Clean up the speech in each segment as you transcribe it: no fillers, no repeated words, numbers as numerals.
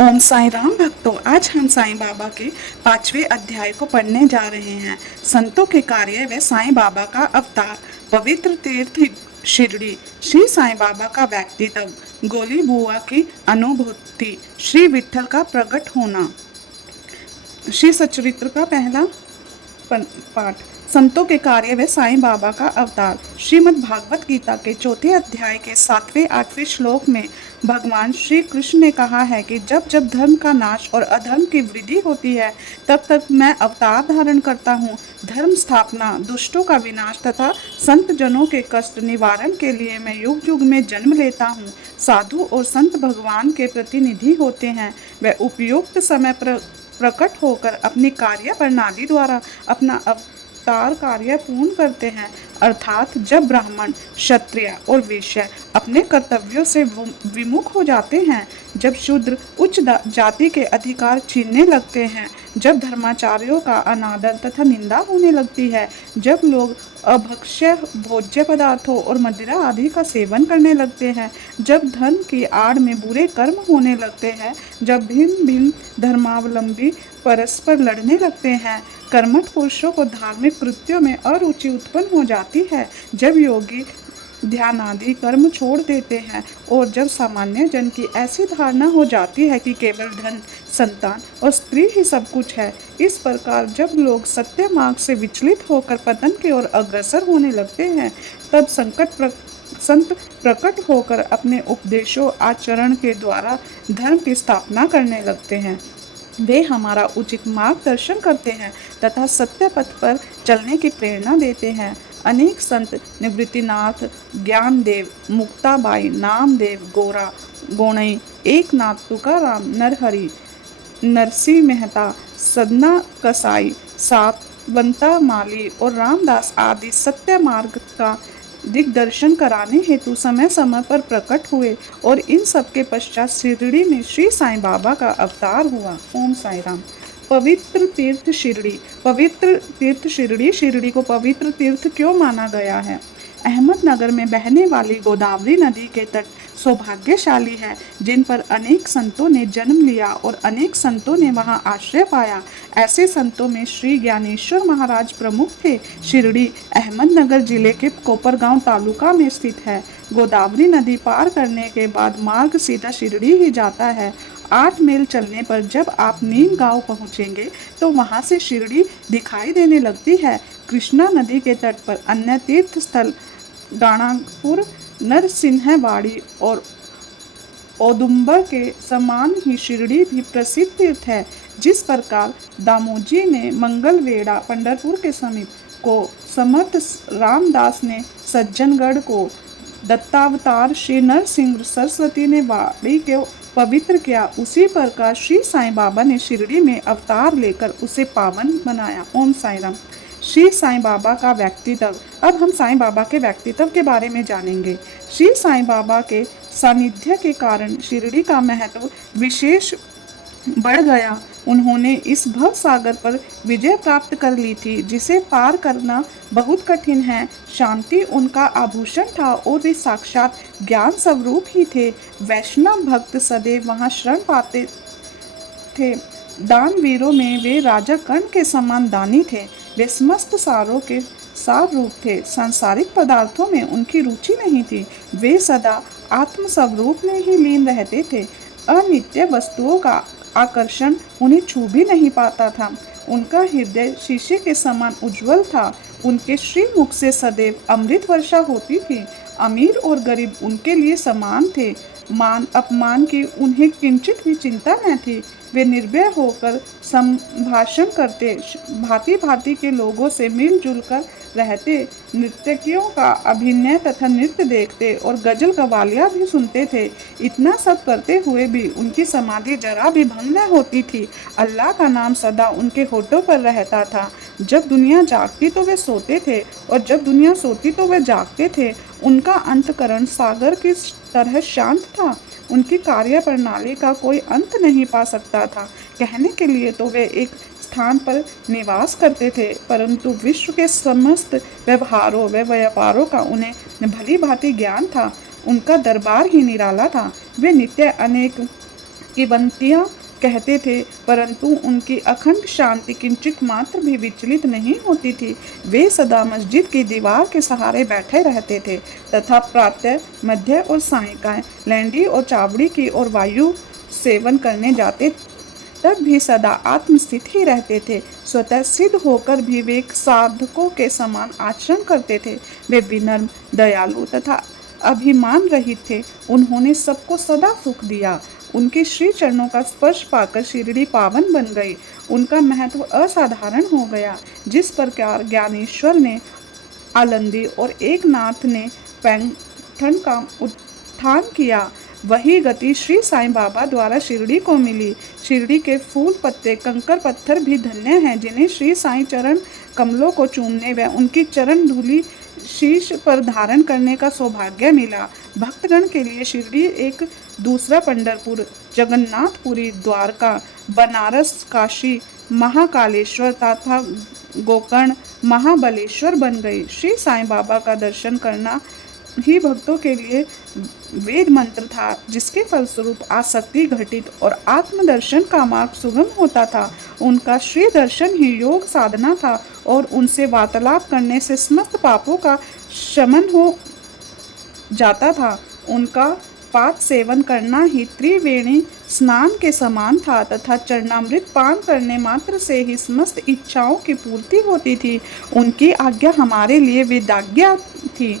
ओम साईं राम भक्तों, आज हम साईं बाबा के 5वें अध्याय को पढ़ने जा रहे हैं। संतों के कार्य व साईं बाबा का अवतार। पवित्र तीर्थ शिरडी। श्री साईं बाबा का व्यक्तित्व। गोली बुआ की अनुभूति। श्री विठल का प्रकट होना। श्री सच्चरित्र का पहला पाठ। संतों के कार्य व साईं बाबा का अवतार। श्रीमद् भागवत गीता के 4थे अध्याय के 7वें-8वें श्लोक में भगवान श्री कृष्ण ने कहा है कि जब जब धर्म का नाश और अधर्म की वृद्धि होती है, तब तक मैं अवतार धारण करता हूँ। धर्म स्थापना, दुष्टों का विनाश तथा संत जनों के कष्ट निवारण के लिए मैं युग युग में जन्म लेता हूँ। साधु और संत भगवान के प्रतिनिधि होते हैं। वे उपयुक्त समय पर प्रकट होकर अपनी कार्य प्रणाली द्वारा अपना अवतार कार्य पूर्ण करते हैं। अर्थात जब ब्राह्मण, क्षत्रिय और वैश्य अपने कर्तव्यों से विमुख हो जाते हैं, जब शूद्र उच्च जाति के अधिकार छीनने लगते हैं, जब धर्माचार्यों का अनादर तथा निंदा होने लगती है, जब लोग अभक्ष्य भोज्य पदार्थों और मदिरा आदि का सेवन करने लगते हैं, जब धन की आड़ में बुरे कर्म होने लगते हैं, जब भिन्न भिन्न धर्मावलंबी परस्पर लड़ने लगते हैं, कर्मठ पुरुषों को धार्मिक कृत्यों में अरुचि उत्पन्न हो जाती है, जब योगी ध्यान आदि कर्म छोड़ देते हैं और जब सामान्य जन की ऐसी धारणा हो जाती है कि केवल धन, संतान और स्त्री ही सब कुछ है, इस प्रकार जब लोग सत्य मार्ग से विचलित होकर पतन की ओर अग्रसर होने लगते हैं, तब संत प्रकट होकर अपने उपदेशों आचरण के द्वारा धर्म की स्थापना करने लगते हैं। वे हमारा उचित मार्गदर्शन करते हैं तथा सत्य पथ पर चलने की प्रेरणा देते हैं। अनेक संत निवृत्तिनाथ, ज्ञानदेव, मुक्ताबाई, नामदेव, गोरा, गोणई, एकनाथ, तुकाराम, नरहरि, नरसिंह मेहता, सदना कसाई, सातवंता माली और रामदास आदि सत्य मार्ग का दिग्दर्शन कराने हेतु समय समय पर प्रकट हुए और इन सब के पश्चात शिरडी में श्री साईं बाबा का अवतार हुआ। ओम साई राम। पवित्र तीर्थ शिरडी। पवित्र तीर्थ शिरडी। शिरडी को पवित्र तीर्थ क्यों माना गया है? अहमदनगर में बहने वाली गोदावरी नदी के तट सौभाग्यशाली है, जिन पर अनेक संतों ने जन्म लिया और अनेक संतों ने वहां आश्रय पाया। ऐसे संतों में श्री ज्ञानेश्वर महाराज प्रमुख थे। शिरडी अहमदनगर जिले के कोपरगांव तालुका में स्थित है। गोदावरी नदी पार करने के बाद मार्ग सीधा शिरडी ही जाता है। 8 मील चलने पर जब आप नीम गांव पहुंचेंगे तो वहां से शिरडी दिखाई देने लगती है। कृष्णा नदी के तट पर अन्य तीर्थ स्थल गाणगापुर, नरसिंहवाड़ी और औदुंबर के समान ही शिरडी भी प्रसिद्ध तीर्थ है। जिस प्रकार दामोजी ने मंगलवेढ़ा पंढरपुर के समीप को, समर्थ रामदास ने सज्जनगढ़ को, दत्तावतार श्री नरसिंह सरस्वती ने वाड़ी को पवित्र किया, उसी प्रकार श्री साईं बाबा ने शिरडी में अवतार लेकर उसे पावन बनाया। ओम साई राम। श्री साईं बाबा का व्यक्तित्व। अब हम साईं बाबा के व्यक्तित्व के बारे में जानेंगे। श्री साईं बाबा के सानिध्य के कारण शिरडी का महत्व विशेष बढ़ गया। उन्होंने इस भव सागर पर विजय प्राप्त कर ली थी, जिसे पार करना बहुत कठिन है। शांति उनका आभूषण था और वे साक्षात ज्ञान स्वरूप ही थे। वैष्णव भक्त सदैव वहां शरण पाते थे। दानवीरों में वे राजा कर्ण के समान दानी थे। वे समस्त सारों के सार रूप थे। सांसारिक पदार्थों में उनकी रुचि नहीं थी। वे सदा आत्म स्वरूप में ही लीन रहते थे। अनित्य वस्तुओं का आकर्षण उन्हें छू भी नहीं पाता था। उनका हृदय शीशे के समान उज्जवल था। उनके श्रीमुख से सदैव अमृत वर्षा होती थी। अमीर और गरीब उनके लिए समान थे। मान अपमान की उन्हें किंचित भी चिंता न थी। वे निर्भय होकर संभाषण करते, भांति भांति के लोगों से मिलजुल कर रहते, नृत्यकियों का अभिनय तथा नृत्य देखते और गजल कवालियाँ भी सुनते थे। इतना सब करते हुए भी उनकी समाधि जरा भी भंग न होती थी। अल्लाह का नाम सदा उनके होठों पर रहता था। जब दुनिया जागती तो वे सोते थे और जब दुनिया सोती तो वे जागते थे। उनका अंतकरण सागर की तरह शांत था। उनकी कार्य प्रणाली का कोई अंत नहीं पा सकता था। कहने के लिए तो वे एक स्थान पर निवास करते थे, परंतु विश्व के समस्त व्यवहारों व व्यापारों का उन्हें भली भांति ज्ञान था। उनका दरबार ही निराला था। वे नित्य अनेक की बंतियाँ कहते थे, परंतु उनकी अखंड शांति किंचित मात्र भी विचलित नहीं होती थी। वे सदा मस्जिद की दीवार के सहारे बैठे रहते थे तथा प्रातः, मध्य और सायंकाल लैंडी और चावड़ी की ओर वायु सेवन करने जाते, तब भी सदा आत्मस्थित ही रहते थे। स्वतः सिद्ध होकर भी वे साधकों के समान आचरण करते थे। वे विनम्र, दयालु तथा अभिमान रहित थे। उन्होंने सबको सदा सुख दिया। उनके श्री चरणों का स्पर्श पाकर शिरडी पावन बन गई। उनका महत्व असाधारण हो गया। जिस प्रकार ज्ञानेश्वर ने आलंदी और एक नाथ ने पैंठन का उत्थान किया, वही गति श्री साईं बाबा द्वारा शिरडी को मिली। शिरडी के फूल पत्ते, कंकर पत्थर भी धन्य हैं, जिन्हें श्री साईं चरण कमलों को चूमने व उनकी चरण धूलि शीश पर धारण करने का सौभाग्य मिला। भक्तगण के लिए शिरडी एक दूसरा पंढरपुर, जगन्नाथपुरी, द्वारका, बनारस, काशी, महाकालेश्वर तथा गोकर्ण, महाबलेश्वर बन गई। श्री साईं बाबा का दर्शन करना ही भक्तों के लिए वेद मंत्र था, जिसके फलस्वरूप आसक्ति घटित और आत्मदर्शन का मार्ग सुगम होता था। उनका श्री दर्शन ही योग साधना था और उनसे वार्तालाप करने से समस्त पापों का शमन हो जाता था। उनका पाद सेवन करना ही त्रिवेणी स्नान के समान था तथा चरणामृत पान करने मात्र से ही समस्त इच्छाओं की पूर्ति होती थी। उनकी आज्ञा हमारे लिए वेदाज्ञा थी।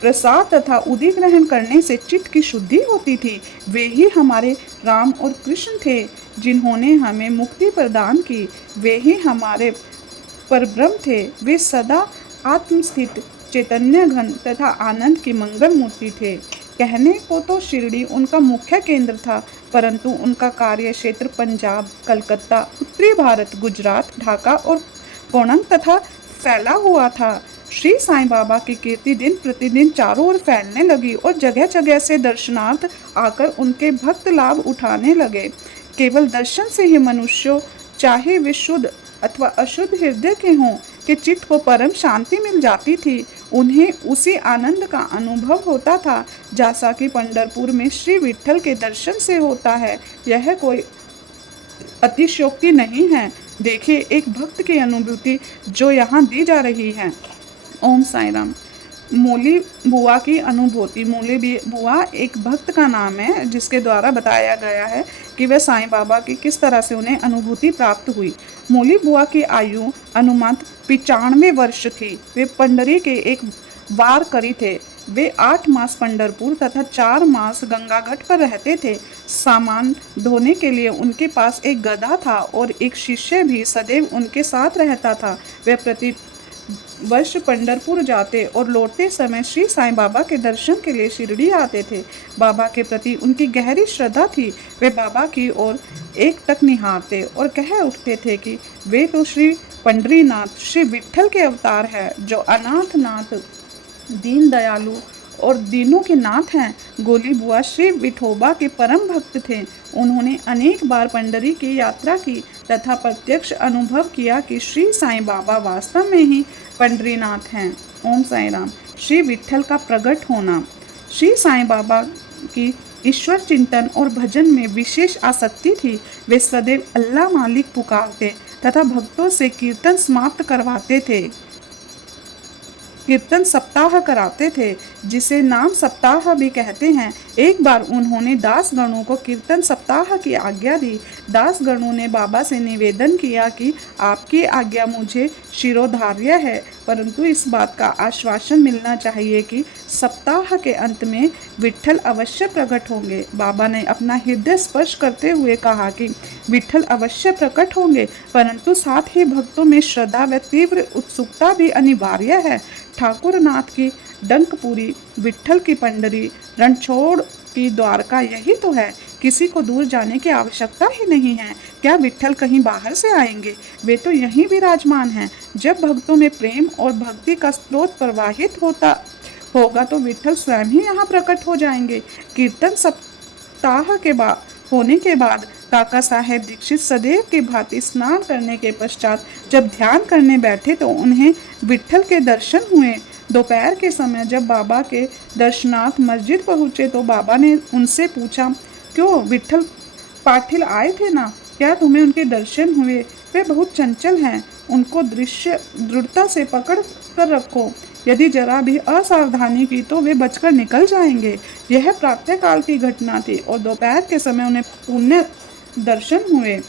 प्रसाद तथा उदी ग्रहण करने से चित्त की शुद्धि होती थी। वे ही हमारे राम और कृष्ण थे, जिन्होंने हमें मुक्ति प्रदान की। वे ही हमारे परब्रह्म थे। वे सदा आत्मस्थित, चैतन्य घन तथा आनंद की मंगल मूर्ति थे। कहने को तो शिरडी उनका मुख्य केंद्र था, परंतु उनका कार्य क्षेत्र पंजाब, कलकत्ता, उत्तरी भारत, गुजरात, ढाका और कोणंग तथा फैला हुआ था। श्री साईं बाबा की कीर्ति दिन प्रतिदिन चारों ओर फैलने लगी और जगह जगह से दर्शनार्थ आकर उनके भक्त लाभ उठाने लगे। केवल दर्शन से ही मनुष्यों, चाहे वे शुद्ध अथवा अशुद्ध हृदय के हों, के चित्त को परम शांति मिल जाती थी। उन्हें उसी आनंद का अनुभव होता था जैसा कि पंढरपुर में श्री विठ्ठल के दर्शन से होता है। यह कोई अतिशयोक्ति नहीं है। देखिए एक भक्त की अनुभूति जो यहाँ दी जा रही है। ओम साई राम। मूली बुआ की अनुभूति। मूली बुआ एक भक्त का नाम है, जिसके द्वारा बताया गया है कि वह साईं बाबा की किस तरह से उन्हें अनुभूति प्राप्त हुई। मूली बुआ की आयु अनुमत 95 वर्ष थी। वे पंडरी के एक वार करी थे। वे 8 मास पंढरपुर तथा 4 मास गंगा घाट पर रहते थे। सामान ढोने के लिए उनके पास एक गधा था और एक शिष्य भी सदैव उनके साथ रहता था। वे प्रति वर्ष पंढरपुर जाते और लौटते समय श्री साईं बाबा के दर्शन के लिए शिरडी आते थे। बाबा के प्रति उनकी गहरी श्रद्धा थी। वे बाबा की ओर एक तक निहारते और कह उठते थे कि वे तो श्री पंडरीनाथ, श्री विठ्ठल के अवतार है, जो अनाथ नाथ, दीन दयालु और दीनों के नाथ हैं। गोली बुआ श्री विठोबा के परम भक्त थे। उन्होंने अनेक बार पंडरी की यात्रा की तथा प्रत्यक्ष अनुभव किया कि श्री साईं बाबा वास्तव में ही पंडरीनाथ हैं। ओम साई राम। श्री विठ्ठल का प्रकट होना। श्री साईं बाबा की ईश्वर चिंतन और भजन में विशेष आसक्ति थी। वे सदैव अल्लाह मालिक पुकारते तथा भक्तों से कीर्तन समाप्त करवाते थे। कीर्तन सप्ताह कराते थे, जिसे नाम सप्ताह भी कहते हैं। एक बार उन्होंने दास गणों को कीर्तन सप्ताह की आज्ञा दी। दास गणों ने बाबा से निवेदन किया कि आपकी आज्ञा मुझे शिरोधार्य है, परंतु इस बात का आश्वासन मिलना चाहिए कि सप्ताह के अंत में विठ्ठल अवश्य प्रकट होंगे। बाबा ने अपना हृदय स्पर्श करते हुए कहा कि विठ्ठल अवश्य प्रकट होंगे, परंतु साथ ही भक्तों में श्रद्धा व तीव्र उत्सुकता भी अनिवार्य है। ठाकुर नाथ की डंकपुरी, विठ्ठल की पंडरी, रणछोड़ की द्वारका, यही तो है। किसी को दूर जाने की आवश्यकता ही नहीं है। क्या विठ्ठल कहीं बाहर से आएंगे? वे तो यहीं विराजमान हैं। जब भक्तों में प्रेम और भक्ति का स्रोत प्रवाहित होगा तो विठ्ठल स्वयं ही यहाँ प्रकट हो जाएंगे। कीर्तन सप्ताह के बाद होने के बाद काका साहेब दीक्षित सदैव की भांति स्नान करने के पश्चात जब ध्यान करने बैठे तो उन्हें विठ्ठल के दर्शन हुए। दोपहर के समय जब बाबा के दर्शनार्थ मस्जिद पहुँचे तो बाबा ने उनसे पूछा, क्यों विठ्ठल पाटिल आए थे ना, क्या तुम्हें उनके दर्शन हुए? वे बहुत चंचल हैं, उनको दृश्य दृढ़ता से पकड़ कर रखो। यदि जरा भी असावधानी की तो वे बचकर निकल जाएंगे। यह प्रातःकाल की घटना थी और दोपहर के समय उन्हें पुण्य दर्शन हुए।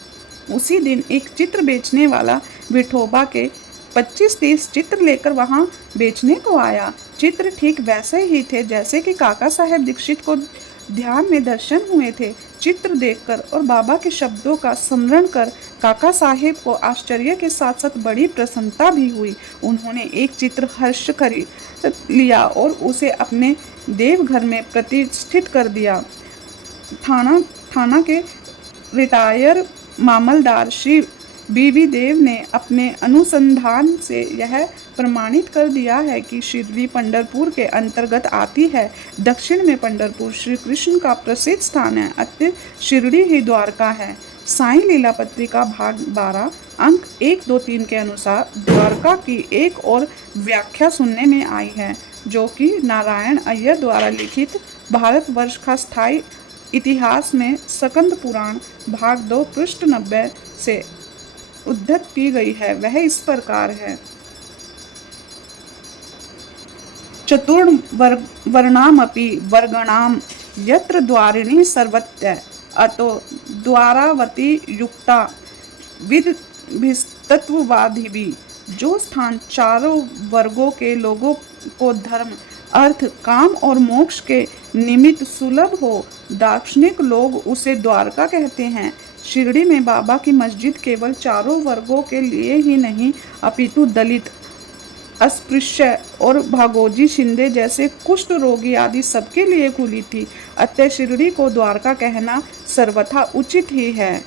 उसी दिन एक चित्र बेचने वाला विठोबा के 25-30 चित्र लेकर वहां बेचने को आया। चित्र ठीक वैसे ही थे जैसे कि काका साहेब दीक्षित को ध्यान में दर्शन हुए थे। चित्र देखकर और बाबा के शब्दों का स्मरण कर काका साहेब को आश्चर्य के साथ साथ बड़ी प्रसन्नता भी हुई। उन्होंने एक चित्र हर्ष खरीद लिया और उसे अपने देवघर में प्रतिष्ठित कर दिया। थाना के रिटायर मामलदार श्री बीवी देव ने अपने अनुसंधान से यह प्रमाणित कर दिया है कि शिरडी पंढरपुर के अंतर्गत आती है। दक्षिण में पंढरपुर श्री कृष्ण का प्रसिद्ध स्थान है, अतः शिरडी ही द्वारका है। साई लीला पत्रिका भाग 12 अंक 1-2-3 के अनुसार द्वारका की एक और व्याख्या सुनने में आई है, जो कि नारायण अय्यर द्वारा लिखित भारतवर्ष का स्थायी इतिहास में स्कंद पुराण भाग 2 पृष्ठ 90 से उद्धत की गई है। वह इस प्रकार है। चतुर्वर्णामपि वर्गणाम यत्र द्वारिणी सर्वत्र अतो द्वारावती युक्ता विदभिस्तत्ववादिभी। जो स्थान चारों वर्गों के लोगों को धर्म, अर्थ, काम और मोक्ष के निमित्त सुलभ हो, दार्शनिक लोग उसे द्वारका कहते हैं। शिरडी में बाबा की मस्जिद केवल चारों वर्गों के लिए ही नहीं, अपितु दलित, अस्पृश्य और भागोजी शिंदे जैसे कुष्ठ रोगी आदि सबके लिए खुली थी। अतः शिरडी को द्वारका कहना सर्वथा उचित ही है।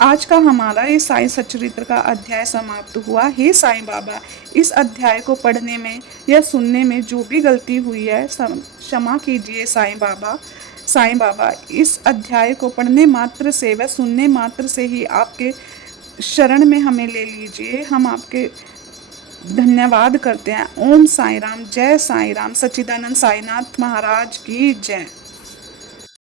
आज का हमारा ये साईं सच्चरित्र का अध्याय समाप्त हुआ। हे साईं बाबा, इस अध्याय को पढ़ने में या सुनने में जो भी गलती हुई है क्षमा कीजिए साईं बाबा। साईं बाबा, इस अध्याय को पढ़ने मात्र से व सुनने मात्र से ही आपके शरण में हमें ले लीजिए। हम आपके धन्यवाद करते हैं। ओम साईं राम, जय साईं राम, सच्चिदानंद साईनाथ महाराज की जय।